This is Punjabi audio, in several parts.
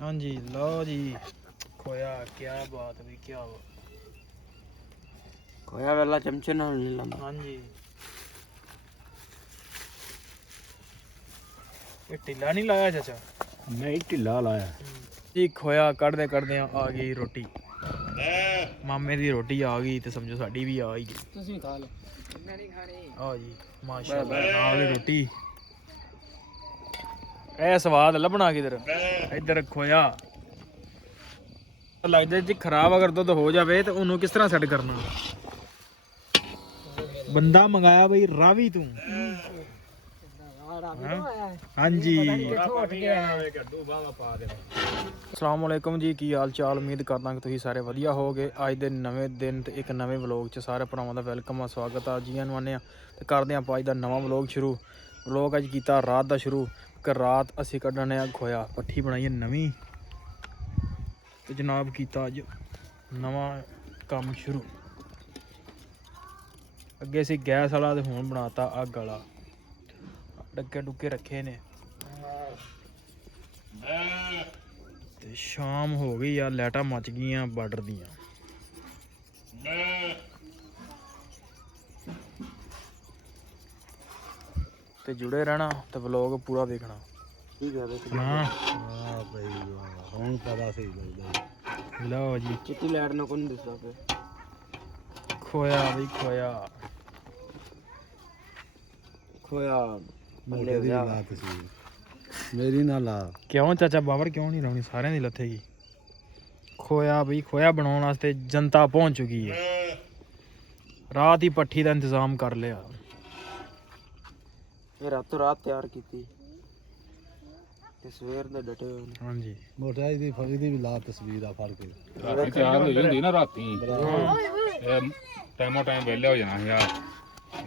ਹਾਂਜੀ ਲਓ ਜੀ। ਖੋਇਆ ਕੀ ਬਾਤ ਵੀ ਕੀ ਖੋਇਆ ਵੇਲਾ ਚਮਚੇ ਨਾਲ ਨਹੀਂ ਲਾਉਂਦਾ। ਹਾਂਜੀ। ਇਹ ਢਿੱਲਾ ਨਹੀਂ ਲਾਇਆ ਚਾਚਾ? ਨਹੀਂ ਢਿੱਲਾ ਲਾਇਆ। ਜੀ ਖੋਇਆ ਕੱਢਦੇ ਕੱਢਦੇ ਆ ਗਈ ਰੋਟੀ। ਮਾਮੇ ਦੀ ਰੋਟੀ ਆ ਗਈ ਤੇ ਸਮਝੋ ਸਾਡੀ ਵੀ ਆ ਗਈ। ਤੁਸੀਂ ਖਾ ਲਓ। ਆ ਜੀ ਮਾਸ਼ਾਅੱਲਾ ਨਾਲ ਰੋਟੀ। ਇਹ ਸਵਾਦ ਲੱਭਣਾ ਕਿਧਰ? ਇੱਧਰ ਖੋਇਆ ਲੱਗਦਾ ਜੀ ਖਰਾਬ ਅਗਰ ਦੁੱਧ ਹੋ ਜਾਵੇ ਤੇ ਉਹਨੂੰ ਕਿਸ ਤਰ੍ਹਾਂ ਸੈੱਟ ਕਰਨਾ? ਬੰਦਾ ਮੰਗਾਇਆ ਬਈ ਰਾਵੀ ਤੂੰ। ਹਾਂਜੀ। ਅਸਲਾਮ ਵਾਲੇਕਮ ਜੀ ਕੀ ਹਾਲ ਚਾਲ? ਉਮੀਦ ਕਰਦਾ ਕਿ ਤੁਸੀਂ ਸਾਰੇ ਵਧੀਆ ਹੋਵੋਗੇ। ਅੱਜ ਦੇ ਨਵੇਂ ਦਿਨ ਤੇ ਇੱਕ ਨਵੇਂ ਵਲੌਗ 'ਚ ਸਾਰੇ ਭਰਾਵਾਂ ਦਾ ਵੈਲਕਮ ਆ ਸਵਾਗਤ ਆ। ਜੀਆਂ ਨੂੰ ਆਨੇ ਆ ਤੇ ਕਰਦੇ ਆਪਾਂ ਅੱਜ ਦਾ ਨਵਾਂ ਵਲੌਗ ਸ਼ੁਰੂ। ਵਲੌਗ ਅੱਜ ਕੀਤਾ ਰਾਤ ਦਾ ਸ਼ੁਰੂ। ਇੱਕ ਰਾਤ ਅਸੀਂ ਕੱਢਣ ਆ ਖੋਇਆ, ਪੱਠੀ ਬਣਾਈ ਹੈ ਨਵੀਂ। ਤੇ ਜਨਾਬ ਕੀਤਾ ਅੱਜ ਨਵਾਂ ਕੰਮ ਸ਼ੁਰੂ। ਅੱਗੇ ਅਸੀਂ ਗੈਸ ਵਾਲਾ ਤੇ ਹੁਣ ਬਣਾਤਾ ਅੱਗ ਵਾਲਾ। ਡੱਕੇ ਡੁੱਕੇ ਰੱਖੇ ਨੇ। ਤੇ ਸ਼ਾਮ ਹੋ ਗਈ ਆ, ਲਾਈਟਾਂ ਮੱਚ ਗਈਆਂ ਬਾਰਡਰ ਦੀਆਂ। ਤੇ ਜੁੜੇ ਰਹਿਣਾ ਤੇ ਵਲੌਗ ਪੂਰਾ ਵੇਖਣਾ ਠੀਕ ਹੈ ਦੇਖ ਹਾਂ। ਵਾਹ ਬਈ ਵਾਹ। ਹੁਣ ਪਤਾ ਸਹੀ ਲੱਗਦਾ ਲਓ ਜੀ। ਚਿੱਟੀ ਲਾਈਟ ਨਾਲ ਕੋਈ ਦਿਸਦਾ ਪਿਆ? ਖੋਇਆ ਵੀ ਖੋਇਆ। ਖੋਇਆ। ਮੋਟੇ ਦੀ ਲਾ ਤੁਸੀਂ ਮੇਰੀ ਨਾ ਲਾ। ਕਿਉਂ ਚਾਚਾ ਬਾਬਰ ਕਿਉਂ ਨਹੀਂ ਲਾਉਣੀ ਸਾਰਿਆਂ ਦੀ ਲੱਥੇਗੀ। ਖੋਇਆ ਬਈ ਖੋਇਆ ਬਣਾਉਣ ਵਾਸਤੇ ਜਨਤਾ ਪਹੁੰਚ ਚੁੱਕੀ ਹੈ। ਰਾਤ ਹੀ ਪੱਠੀ ਦਾ ਇੰਤਜ਼ਾਮ ਕਰ ਲਿਆ। ਇਹ ਰਾਤੋਂ ਰਾਤ ਤਿਆਰ ਕੀਤੀ। ਤੇ ਸਵੇਰ ਦੇ ਡਟੇ ਹੋਏ ਨੇ। ਹਾਂਜੀ। ਮੋਟਾਈ ਦੀ ਫੜੀ ਦੀ ਵੀ ਲਾ ਤਸਵੀਰ ਆ ਫੜ ਕੇ। ਰਾਤੀ ਤਿਆਰ ਹੋਈ ਹੁੰਦੀ ਨਾ ਰਾਤੀ। ਇਹ ਟਾਈਮੋ ਟਾਈਮ ਵਿਹਲੇ ਹੋ ਜਾਣਾ ਯਾਰ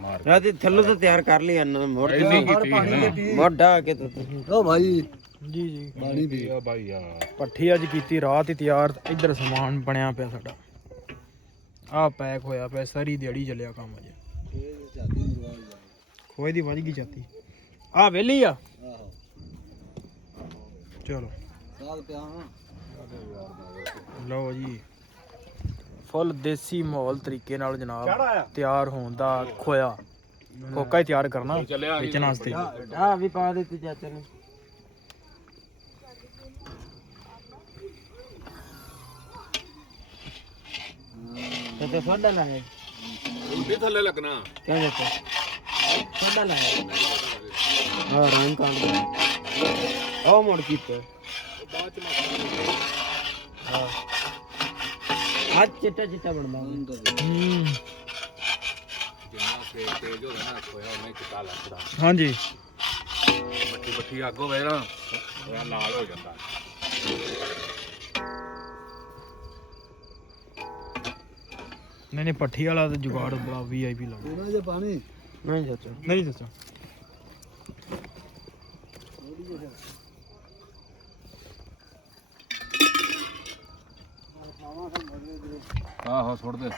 ਮਾਰ ਕੇ। ਰਾਤੀ ਥੱਲੋਂ ਤਾਂ ਤਿਆਰ ਕਰ ਲਿਆ ਇਹਨਾਂ ਨੇ ਮੋੜ ਇੰਨੀ ਕੀਤੀ ਨਾ। ਮੋਢਾ ਕੇ ਤੇ ਓ ਭਾਈ। ਜੀ ਜੀ। ਪਾਣੀ ਪੀ। ਆ ਬਾਈ ਯਾਰ ਪੱਠੀ ਅੱਜ ਕੀਤੀ ਰਾਤ ਹੀ ਤਿਆਰ। ਇੱਧਰ ਸਮਾਨ ਬਣਿਆ ਪਿਆ ਸਾਡਾ। ਆਹ ਪੈਕ ਹੋਇਆ ਪਿਆ ਸਾਰੀ ਦਿਹਾੜੀ ਚੱਲਿਆ ਕੰਮ ਅਜੇ। ਖੋਏ ਦੀ ਵੱਜ ਗਈ ਚਾਤੀ ਆ ਵੇਲੀ ਆ। ਆਹੋ। ਚਲੋ। ਸਾਲ ਪਿਆ ਹਾਂ। ਲਓ ਜੀ। ਫੁੱਲ ਦੇਸੀ ਮਾਹੌਲ ਤਰੀਕੇ ਨਾਲ ਜਨਾਬ। ਤਿਆਰ ਹੋਣ ਦਾ ਖੋਇਆ। ਕੋਕਾ ਹੀ ਤਿਆਰ ਕਰਨਾ। ਵੇਚਣ ਵਾਸਤੇ। ਆ ਵੀ ਪਾ ਦਿੱਤੀ ਚਾਚਾ ਨੇ। ਤੇ ਤੇ ਫੜਾ ਨਾ ਹੈ ਉੱਡੀ ਥੱਲੇ ਲੱਗਣਾ। ਕਿਆ ਦਿੱਤਾ ਫੜਾ ਨਾ ਹਾਂ ਰਾਂ ਕਾਂਡ ਉਹ ਮੋੜ ਕੀਤੇ ਹਾਂ ਅੱਜ ਚਿੱਟਾ ਚਿੱਟਾ ਬਣਦਾ ਹੂੰ ਜਿੰਨਾ ਤੇਜ਼ ਤੇਜ਼ ਹੋਵੇ ਨਾ ਖੋਇਆ ਉਹਨੇ ਚਿੱਟਾ ਲੱਗਦਾ ਹਾਂਜੀ। ਬੱਟੀ ਬੱਟੀ ਅੱਗ ਹੋਵੇ ਨਾ ਖੋਇਆ ਲਾਲ ਹੋ ਜਾਂਦਾ ਨਹੀਂ ਨਹੀਂ, ਪੱਠੀ ਵਾਲਾ ਤਾਂ ਜੁਗਾੜ ਬੜਾ ਵੀਆਈਪੀ ਲੱਗਦਾ। ਥੋੜਾ ਜਿਹਾ ਪਾਣੀ। ਨਹੀਂ ਚਾਚਾ ਨਹੀਂ ਚਾਚਾ ਆਹੋ ਸੁੱਟ ਦੇ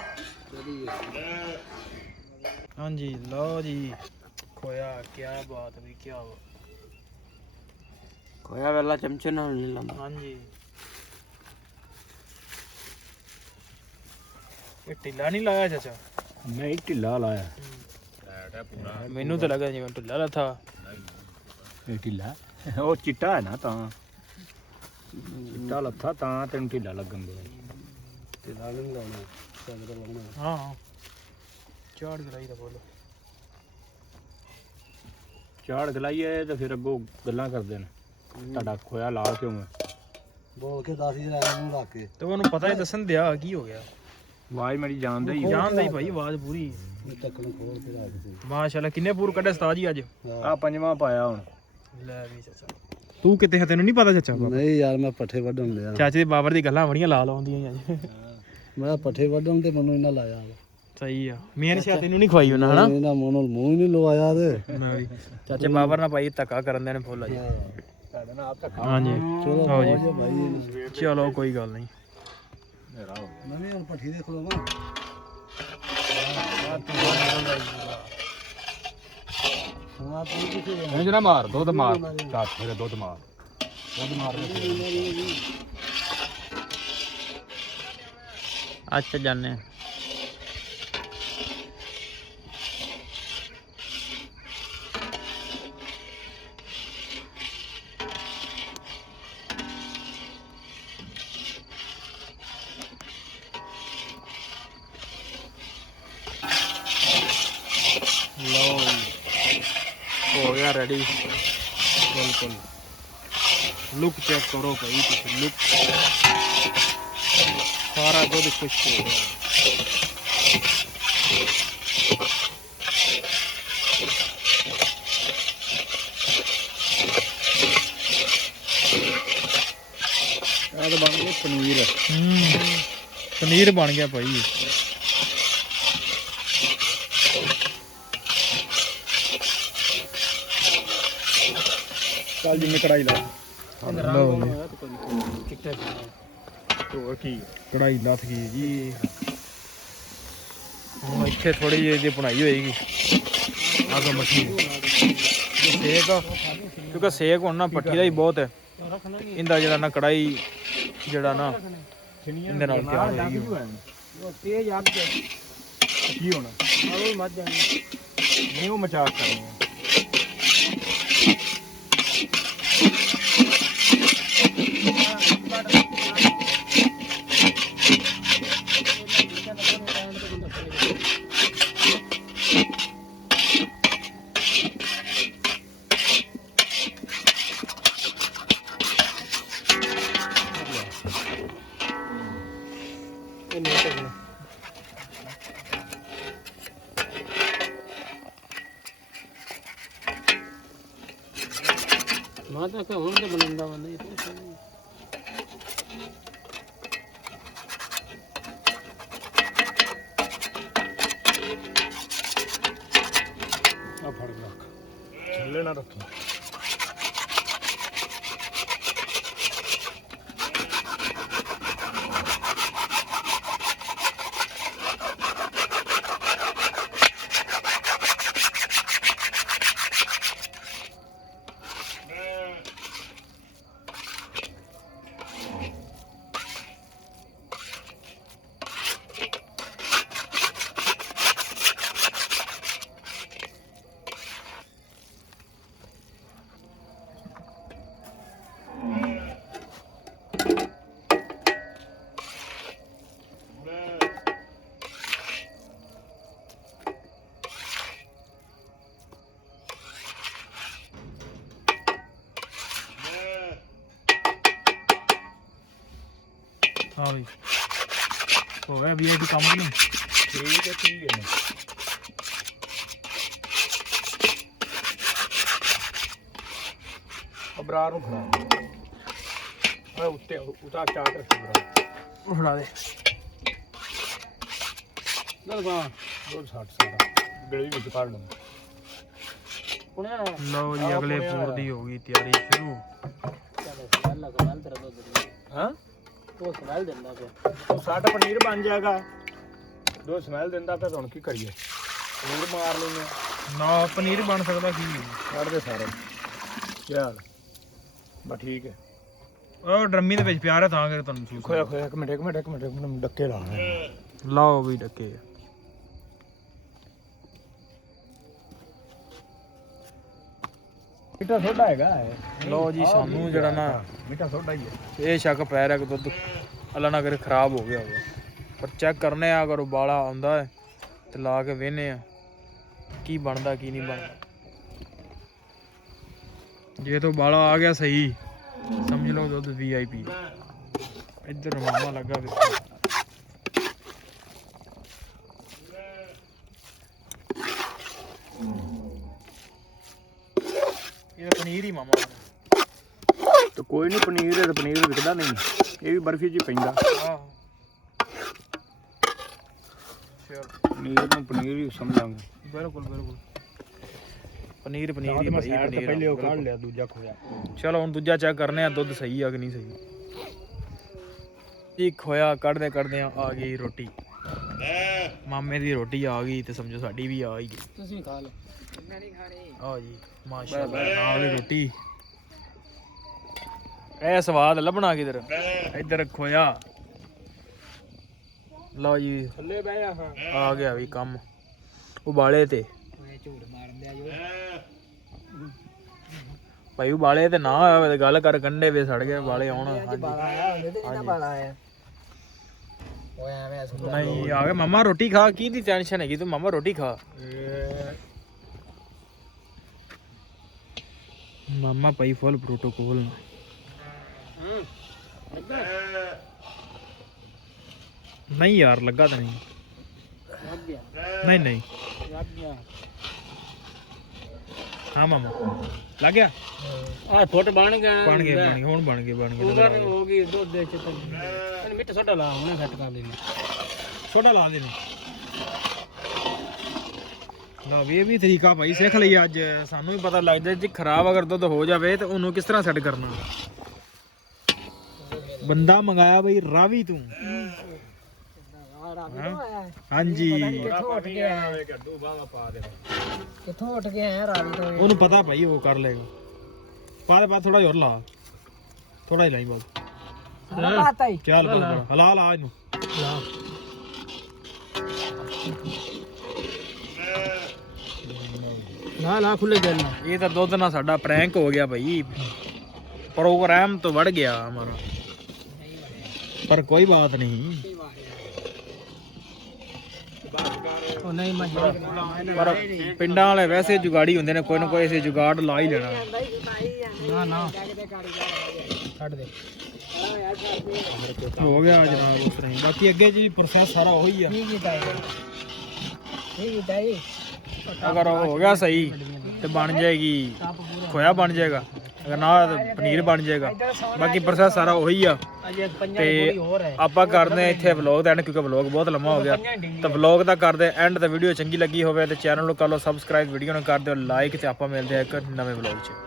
ਹਾਂਜੀ ਲਓ ਜੀ ਖੋਇਆ ਕੀ ਬਾਤ ਵੀ ਕੀ ਖੋਇਆ ਵੇਲਾ ਚਮਚੇ ਨਾਲ ਨਹੀਂ ਲਾਉਂਦਾ ਹਾਂਜੀ ਇਹ ਢਿੱਲਾ ਨਹੀਂ ਲਾਇਆ ਚਾਚਾ ਨਹੀਂ ਢਿੱਲਾ ਲਾਇਆ ਹੈ ਪੂਰਾ। ਮੈਨੂੰ ਤਾਂ ਲੱਗਾ ਜਿਵੇਂ ਢਿੱਲਾ ਲੱਥਾ। ਇਹ ਢਿੱਲਾ ਉਹ ਚਿੱਟਾ ਹੈ ਨਾ ਤਾਂ। ਚਿੱਟਾ ਲੱਥਾ ਤਾਂ ਤੈਨੂੰ ਢਿੱਲਾ ਲੱਗਣ ਦੇ। ਢਿੱਲਾ ਨਹੀਂ ਲਾਉਣਾ ਚੰਦਰ ਲਾਉਣਾ। ਹਾਂ। ਹਾਂ ਚਾੜ ਗਰਾਈ ਦਾ ਬੋਲੋ ਚਾੜ ਗਲਾਈਏ ਤੇ ਫਿਰ ਅੱਗੋਂ ਗੱਲਾਂ ਕਰਦੇ ਨੇ। ਤੁਹਾਡਾ ਖੋਇਆ ਲਾ ਕਿਉਂ ਹੈ ਬੋਲ ਕੇ 10000 ਨੂੰ ਰੱਖ ਕੇ। ਤੇ ਉਹਨੂੰ ਪਤਾ ਹੀ ਦੱਸਣ ਦਿਆ ਕੀ ਹੋ ਗਿਆ। ਆਵਾਜ਼ ਮੇਰੀ ਜਾਣਦਾ ਹੀ ਜਾਣਦਾ ਹੀ ਭਾਈ ਆਵਾਜ਼ ਪੂਰੀ। ਟੱਕਣ ਖੋਲ ਕੇ ਰੱਖ ਦੇ। ਮਾਸ਼ਾਅੱਲਾ ਕਿੰਨੇ ਪੂਰ ਕੱਢੇ ਉਸਤਾਦ ਜੀ ਅੱਜ? ਆ ਪੰਜਵਾਂ ਪਾਇਆ ਹੁਣ। ਲੈ ਵੀ ਚਾਚਾ। ਤੂੰ ਕਿਤੇ ਹੈ ਤੈਨੂੰ ਨਹੀਂ ਪਤਾ ਚਾਚਾ ਨਹੀਂ ਯਾਰ ਮੈਂ ਪੱਠੇ ਵੱਢਣ ਲਿਆ ਚਾਚੇ ਦੇ ਬਾਬਰ ਦੀ ਗੱਲਾਂ ਬੜੀਆਂ ਲਾ ਲਾਉਂਦੀਆਂ ਅੱਜ। ਮੈਂ ਪੱਠੇ ਵੱਢਣ ਤੇ ਮੈਨੂੰ ਇਹਨਾਂ ਲਾਇਆ ਸਹੀ ਆ। ਮੇਨ ਸ਼ਾਇਦ ਤੈਨੂੰ ਨਹੀਂ ਖਵਾਈ ਉਹਨਾਂ ਹਨਾ? ਇਹਨਾਂ ਮੂੰਹ ਨਾਲ ਮੂੰਹ ਹੀ ਨਹੀਂ ਲਵਾਇਆ ਤੇ। ਚਾਚੇ ਬਾਬਰ ਨਾਲ ਭਾਈ ਧੱਕਾ ਕਰਨ ਦੇ ਨੇ ਫੁੱਲ ਅੱਜ ਤੁਹਾਡੇ ਨਾਲ ਆਪ ਤੱਕ ਹਾਂਜੀ। ਚਲੋ ਆਓ ਜੀ। ਚਲੋ ਕੋਈ ਗੱਲ ਨਹੀਂ। ਨਵੀਂ ਹੁਣ ਪੱਠੀ ਧੂਆ ਨਿਕਲਦਾ ਹੀ ਪੂਰਾ। ਹੁਣ ਆ ਤੂੰ ਕਿੱਥੇ ਜਾਣਾ? ਇੰਜ ਨਾ ਮਾਰ, ਦੁੱਧ ਮਾਰ ਚੱਲ ਮੇਰੇ ਦੁੱਧ ਮਾਰ ਦੁੱਧ ਮਾਰ ਲੈ ਫਿਰ। ਅੱਛਾ, ਜਾਣੇ ਹੋ ਰੈਡੀ ਬਿਲਕੁਲ। ਲੁੱਕ ਚੈੱਕ ਕਰੋ ਭਾਈ ਤੁਸੀਂ ਲੁੱਕ ਸਾਰਾ ਦੁੱਧ ਖੁਸ਼ਕ ਹੋ ਗਿਆ। ਇਹ ਤਾਂ ਬਣ ਗਿਆ ਪਨੀਰ। ਹੂੰ। ਪਨੀਰ ਬਣ ਗਿਆ ਭਾਈ। ਚੱਲ ਜਿੰਨੇ ਕੜਾਈ ਲਾ। ਲਓ ਜੀ। ਹੋਰ ਕੀ? ਕੜਾਈ ਲੱਥ ਗਈ ਜੀ। ਹੁਣ ਇੱਥੇ ਥੋੜੀ ਜਿਹੀ ਦੀ ਬਣਾਈ ਹੋਏਗੀ। ਆਗਾ ਮੱਠੀ ਸੇਕ ਕਿਉਂਕਿ ਸੇਕ ਹੁਣ ਨਾ ਪੱਠੀ ਦਾ ਹੀ ਬਹੁਤ ਹੈ। ਇਹਦਾ ਜਿਹੜਾ ਨਾ ਕੜਾਈ ਜਿਹੜਾ ਨਾ ਇਹਦੇ ਨਾਲ ਤਿਆਰ ਹੋਏਗੀ। ਉਹ ਤੇਜ਼ ਅੱਗ ਤੇ। ਕੀ ਹੋਣਾ? ਆਲੂ ਮੱਝ ਜਾਣੀ ਨਹੀਂ ਉਹ ਮਜ਼ਾਕ ਕਰਨੀ ਮੈਂ ਤਾਂ ਕਿ ਹੁਣ ਹਾਂ ਵੀ ਹੋ ਗਿਆ ਵੀ ਇਹ ਕੰਮ ਨਹੀਂ ਠੀਕ ਹੈ ਠੀਕ ਹੈ। ਅਬਰਾਰ ਨੂੰ ਫੜਾ। ਓਏ ਉੱਤੇ ਉਤਾ ਚਾਟ ਰੱਖੀ ਬਰਾ ਫੜਾ ਦੇ। ਚੱਲ ਬਾ ਦੋ 60 ਸਾਰਾ ਗਲੀ ਵਿੱਚ ਕੱਢ ਲਵਾਂ ਪੁਣਿਆ ਲਓ ਜੀ ਅਗਲੇ ਪੂਰ ਦੀ ਹੋ ਗਈ ਤਿਆਰੀ ਸ਼ੁਰੂ। ਚਲੋ ਸਵਾਲ ਸਵਾਲ ਤੇਰਾ ਦੁੱਧ ਹਾਂ? ਉਹ ਸਵਾਲ ਦਿੰਦਾ ਪਿਆ ਸਾਡਾ ਪਨੀਰ ਬਣ ਜਾਏਗਾ। ਦੋ ਸਮੈਲ ਦਿੰਦਾ ਤਾਂ ਹੁਣ ਕੀ ਕਰੀਏ? ਪਨੀਰ ਮਾਰ ਲੈਂਦੇ ਨਾ ਪਨੀਰ ਬਣ ਸਕਦਾ ਕੀ ਕੱਢ ਦੇ ਸਾਰੇ। ਯਾਰ ਬਾ ਠੀਕ ਹੈ। ਉਹ ਡਰਮੀ ਦੇ ਵਿੱਚ ਪਿਆਰ ਹੈ ਤਾਂ ਕਰਕੇ ਤੁਹਾਨੂੰ ਖੋਇਆ ਖੋਇਆ। ਇੱਕ ਮਿੰਟ ਇੱਕ ਮਿੰਟ ਇੱਕ ਮਿੰਟ। ਇੱਕ ਮਿੰਟ ਡੱਕੇ ਲਾਉਣੇ ਲਾਓ ਵੀ ਡੱਕੇ। ਮਿੱਠਾ ਸੋਡਾ ਹੈਗਾ ਲਓ ਜੀ ਸਾਨੂੰ ਜਿਹੜਾ ਨਾ ਮਿੱਠਾ ਸੋਡਾ ਹੀ ਹੈ। ਇਹ ਸ਼ੱਕ ਪੈ ਰਿਹਾ ਕਿ ਦੁੱਧ ਅੱਲਾ ਨਾ ਕਰੇ ਖਰਾਬ ਹੋ ਗਿਆ ਹੋਵੇ। ਪਰ ਚੈੱਕ ਕਰਨੇ ਆ ਅਗਰ ਉਬਾਲਾ ਆਉਂਦਾ ਹੈ ਤੇ ਲਾ ਕੇ ਵੇਨੇ ਆ ਕੀ ਬਣਦਾ ਕੀ ਨਹੀਂ ਬਣਦਾ। ਜੇ ਤੋਂ ਉਬਾਲਾ ਆ ਗਿਆ ਸਹੀ ਸਮਝ ਲਓ ਦੁੱਧ ਵੀਆਈਪੀ ਇੱਧਰ ਮਾਮਾ ਲੱਗਾ ਵਿੱਚ ਇਹ ਤਾਂ ਪਨੀਰ ਹੀ ਮਾਮਾ। ਤੇ ਕੋਈ ਨਹੀਂ ਪਨੀਰ ਹੈ ਤੇ ਪਨੀਰ ਵਿਕਦਾ ਨਹੀਂ। ਇਹ ਵੀ ਬਰਫੀ 'ਚ ਹੀ ਪੈਂਦਾ। ਆਹੋ। ਪਨੀਰ ਨੂੰ ਪਨੀਰ ਹੀ ਸਮਝਾਂਗੇ। ਬਿਲਕੁਲ ਬਿਲਕੁਲ। ਪਨੀਰ ਪਨੀਰ ਹੀ ਭਾਈ ਪਨੀਰ ਪਹਿਲੇ ਉਹ ਕੱਢ। ਲਿਆ ਦੂਜਾ ਖੋਇਆ। ਚਲੋ ਹੁਣ ਦੂਜਾ ਚੈੱਕ ਕਰਨੇ ਆ ਦੁੱਧ ਸਹੀ ਆ ਕਿ ਨਹੀਂ ਸਹੀ। ਜੀ ਖੋਇਆ ਕੱਢਦੇ ਕੱਢਦੇ ਆ ਆ ਗਈ ਰੋਟੀ। ਮਾਮੇ ਦੀ ਰੋਟੀ ਆ ਗਈ ਤੇ ਸਮਝੋ ਸਾਡੀ ਵੀ ਆ ਗਈ। ਤੁਸੀਂ ਖਾ ਲਓ। ਮੈਂ ਨਹੀਂ ਖਾਣੀ। ਆ ਜੀ ਮਾਸ਼ਾਅੱਲਾ ਨਾਲ ਦੀ ਰੋਟੀ। ਇਹ ਸਵਾਦ ਲੱਭਣਾ ਕਿਧਰ? ਇੱਧਰ ਖੋਇਆ ਲਓ ਜੀ। ਥੱਲੇ ਬਹਿ ਜਾ ਹਾਂ। ਆ ਗਿਆ ਵੀ ਕੰਮ ਉਬਾਲੇ ਤੇ। ਮੈਂ ਝੂਠ ਮਾਰਨ ਦਿਆ ਜੋ। ਭਾਈ ਉਬਾਲੇ ਤੇ ਨਾ ਹੋਇਆ ਹੋਵੇ ਤੇ ਗੱਲ ਕਰ ਕੰਡੇ ਵੇ ਸੜ ਗਏ ਉਬਾਲੇ ਆਉਣ। ਹਾਂਜੀ। ਬਾਲਾ ਆਇਆ ਹੁੰਦੇ ਤੇ ਇਹਨਾਂ ਬਾਲਾ ਆਇਆ? ਓਏ ਸੁਣਦਾ ਨਹੀਂ, ਆ ਗਿਆ। ਮਮਾ ਰੋਟੀ ਖਾ, ਕੀ ਦੀ ਟੈਨਸ਼ਨ ਹੈਗੀ? ਤੂੰ ਮਮਾ ਰੋਟੀ ਖਾ। ਮਮਾ ਭਾਈ ਫੁੱਲ ਪ੍ਰੋਟੋਕੋਲ ਨਹੀਂ ਯਾਰ, ਲੱਗਾ ਤਾਂ ਨਹੀਂ। ਨਹੀਂ ਨਹੀਂ। ਹਾਂ ਮਮਾ ਲੱਗ ਗਿਆ? ਆ ਫੁੱਟ ਬਣ ਗਿਆ। ਬਣ ਗਏ ਬਣ ਗਏ ਹੁਣ ਬਣ ਗਏ ਬਣ ਗਏ। ਉਧਰ ਹੋ ਗਈ ਦੁੱਧ ਦੇ ਚ ਤਾਂ। ਸੋਡਾ ਲਾ ਉਹਨੇ ਸੈੱਟ ਕਰ ਲੈਣੀ ਛੋਟਾ ਲਾ ਦੇ ਨੇ ਨਾ ਵੀ ਇਹ ਵੀ ਤਰੀਕਾ ਭਾਈ ਸਿੱਖ ਲਈ ਅੱਜ। ਸਾਨੂੰ ਵੀ ਪਤਾ ਲੱਗਦਾ ਜੇ ਖਰਾਬ ਅਗਰ ਦੁੱਧ ਹੋ ਜਾਵੇ ਤੇ ਉਹਨੂੰ ਕਿਸ ਤਰ੍ਹਾਂ ਸੈੱਟ ਕਰਨਾ। ਬੰਦਾ ਮੰਗਾਇਆ ਬਈ ਰਾਵੀ ਤੂੰ। ਹਾਂਜੀ। ਕਿੱਥੋਂ ਉੱਠ ਕੇ ਆਇਆ। ਕਿੱਥੋਂ ਉੱਠ ਕੇ ਆਇਆ ਰਾਵੀ ਤੋਂ ਇਹ? ਉਹਨੂੰ ਪਤਾ ਭਾਈ ਉਹ ਕਰ ਲੇਗਾ ਪਾ ਦੇ ਪਾ ਥੋੜਾ ਹੋਰ ਲਾ। ਥੋੜਾ ਹੀ ਲਾਈ ਬਸ ਸਾਰਾ ਪਾਤਾ ਹੀ। ਚੱਲ ਬਸ ਬਸ, ਹਲਾ ਲਾ ਇਹਨੂੰ। ਲਾ। ਲਾ ਲਾ ਖੁੱਲੇ ਦਿਲ ਨਾਲ। ਇਹ ਤਾਂ ਦੁੱਧ ਨਾਲ ਸਾਡਾ ਪ੍ਰੈਂਕ ਹੋ ਗਿਆ ਭਾਈ। ਪ੍ਰੋਗਰਾਮ ਤੋਂ ਵੜ ਗਿਆ ਹਮਾਰਾ ਪਰ ਕੋਈ ਬਾਤ ਨਹੀਂ। ਉਹ ਨਹੀਂ ਮੈਂ ਪਰ ਪਿੰਡਾਂ ਵਾਲੇ ਵੈਸੇ ਜੁਗਾੜੀ ਹੁੰਦੇ ਨੇ ਕੋਈ ਨਾ ਕੋਈ ਇਸੇ ਜੁਗਾੜ ਲਾ ਹੀ ਲੈਣਾ। ਨਾ ਨਾ। ਛੱਡ ਦੇ। ਹੋ ਗਿਆ ਜਨਾਬ ਉਸ ਤਰ੍ਹਾਂ ਹੀ। ਬਾਕੀ ਅੱਗੇ ਜੀ ਪ੍ਰੋਸੈਸ ਸਾਰਾ ਉਹੀ ਆ। ਕੀ ਕੀਤਾ ਇਹ ਕੀ ਕੀਤਾ ਅਗਰ ਉਹ ਹੋ ਗਿਆ ਸਹੀ ਤੇ ਬਣ ਜਾਏਗੀ ਖੋਇਆ ਬਣ ਜਾਏਗਾ। ਅਗਰ ਨਾ ਤੇ ਪਨੀਰ ਬਣ ਜਾਏਗਾ। ਬਾਕੀ ਪ੍ਰੋਸੈਸ ਸਾਰਾ ਉਹੀ ਆ। ਤੇ ਆਪਾਂ ਕਰਦੇ ਹਾਂ ਇੱਥੇ ਵਲੌਗ ਦਾ ਐਂਡ ਕਿਉਂਕਿ ਵਲੌਗ ਬਹੁਤ ਲੰਮਾ ਹੋ ਗਿਆ। ਤਾਂ ਵਲੌਗ ਦਾ ਕਰਦੇ ਐਂਡ ਤਾਂ ਵੀਡੀਓ ਚੰਗੀ ਲੱਗੀ ਹੋਵੇ ਤੇ ਚੈਨਲ ਨੂੰ ਕਰ ਲਓ ਸਬਸਕ੍ਰਾਈਬ ਵੀਡੀਓ ਨੂੰ ਕਰ ਦਿਓ ਲਾਈਕ ਤੇ ਆਪਾਂ ਮਿਲਦੇ ਆ ਇੱਕ ਨਵੇਂ ਵਲੌਗ 'ਚ।